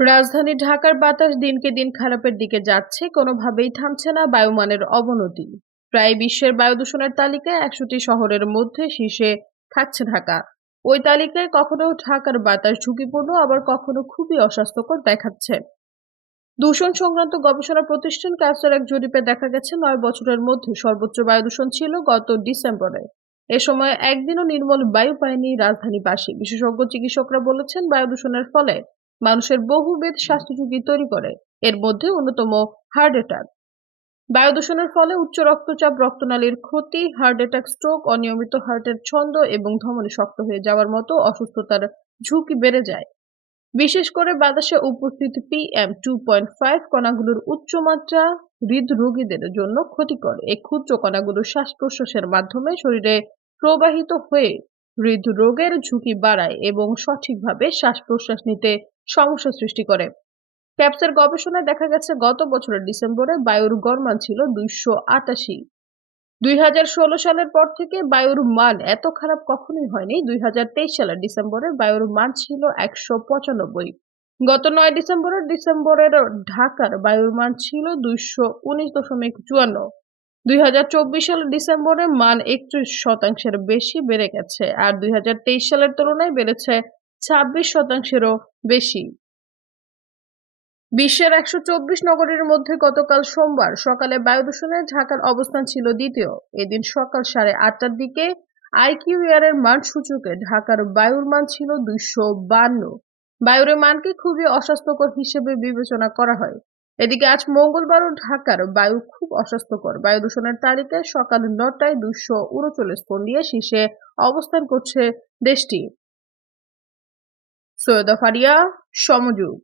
রাজধানী ঢাকার বাতাস দিনকে দিন খারাপের দিকে যাচ্ছে, কোনোভাবেই থামছে না বায়ুমানের অবনতি। প্রায় বিশ্বের বায়ু দূষণের তালিকায় একশোটি শহরের মধ্যে শীর্ষে থাকছে ঢাকা। ওই তালিকায় কখনো ঢাকার বাতাস ঝুঁকিপূর্ণ, আবার কখনো খুবই অস্বাস্থ্যকর দেখাচ্ছে। দূষণ সংক্রান্ত গবেষণা প্রতিষ্ঠান ক্যাপসার এক জরিপে দেখা গেছে, নয় বছরের মধ্যে সর্বোচ্চ বায়ু দূষণ ছিল গত ডিসেম্বরে। এ সময় একদিনও নির্মল বায়ু পায়নি রাজধানীবাসী। বিশেষজ্ঞ চিকিৎসকরা বলেছেন, বায়ু দূষণের ফলে মানুষের বহুবিধ স্বাস্থ্য ঝুঁকি তৈরি করে। এর মধ্যে অন্যতম হার্ট অ্যাটাক। বায়ু দূষণের ফলে উচ্চ রক্তচাপ, রক্তনালীর ক্ষতি, হার্ট অ্যাটাক, স্ট্রোক, অনিয়মিত হার্টের ছন্দ এবং ধমনী শক্ত হয়ে যাওয়ার মতো অসুস্থতার ঝুঁকি বেড়ে যায়। বিশেষ করে বাতাসে উপস্থিত পিএম টু পয়েন্ট ফাইভ কণাগুলোর উচ্চমাত্রা হৃদরোগীদের জন্য ক্ষতিকর। এই ক্ষুদ্র কণাগুলো শ্বাস প্রশ্বাসের মাধ্যমে শরীরে প্রবাহিত হয়ে হৃদরোগের ঝুঁকি বাড়ায় এবং সঠিকভাবে শ্বাস প্রশ্বাস নিতে সমস্যা সৃষ্টি করে। ক্যাপসের গবেষণায় দেখা গেছে, গত বছরের ডিসেম্বরে বায়ুর গড়মান ছিল দুইশো আটাশি। দুই সালের পর থেকে বায়ুর মান এত খারাপ কখনোই হয়নি। দুই হাজার তেইশ সালের ডিসেম্বরে বায়ুর মান ছিল একশো পঁচানব্বই। গত নয় ডিসেম্বরের ডিসেম্বরের ঢাকার বায়ুর মান ছিল দুইশো উনিশ দশমিক চুয়ান্ন। দুই হাজার চব্বিশ সালের ডিসেম্বরে মান একত্রিশ শতাংশের বেশি বেড়ে গেছে, আর দুই হাজার তেইশ সালের তুলনায় বেড়েছে ছাব্বিশ শতাংশেরও বেশি। বিশ্বের একশো চব্বিশ নগরীর মধ্যে গতকাল সোমবার সকালে বায়ু দূষণে ঢাকার অবস্থান ছিল দ্বিতীয়। এদিন সকাল সাড়ে আটটার দিকে আইকিউ এয়ারের মান সূচকে ঢাকার বায়ুর মান ছিল দুইশো বান্ন। বায়ুর মানকে খুবই অস্বাস্থ্যকর হিসেবে বিবেচনা করা হয়। এদিকে আজ মঙ্গলবারও ঢাকার বায়ু খুব অস্বাস্থ্যকর। বায়ু দূষণের তালিকায় সকাল নটায় দুইশো উনচল্লিশ কোণ দিয়ে শীর্ষে অবস্থান করছে দেশটি। সৈয়দা ফারিয়া সমযোগ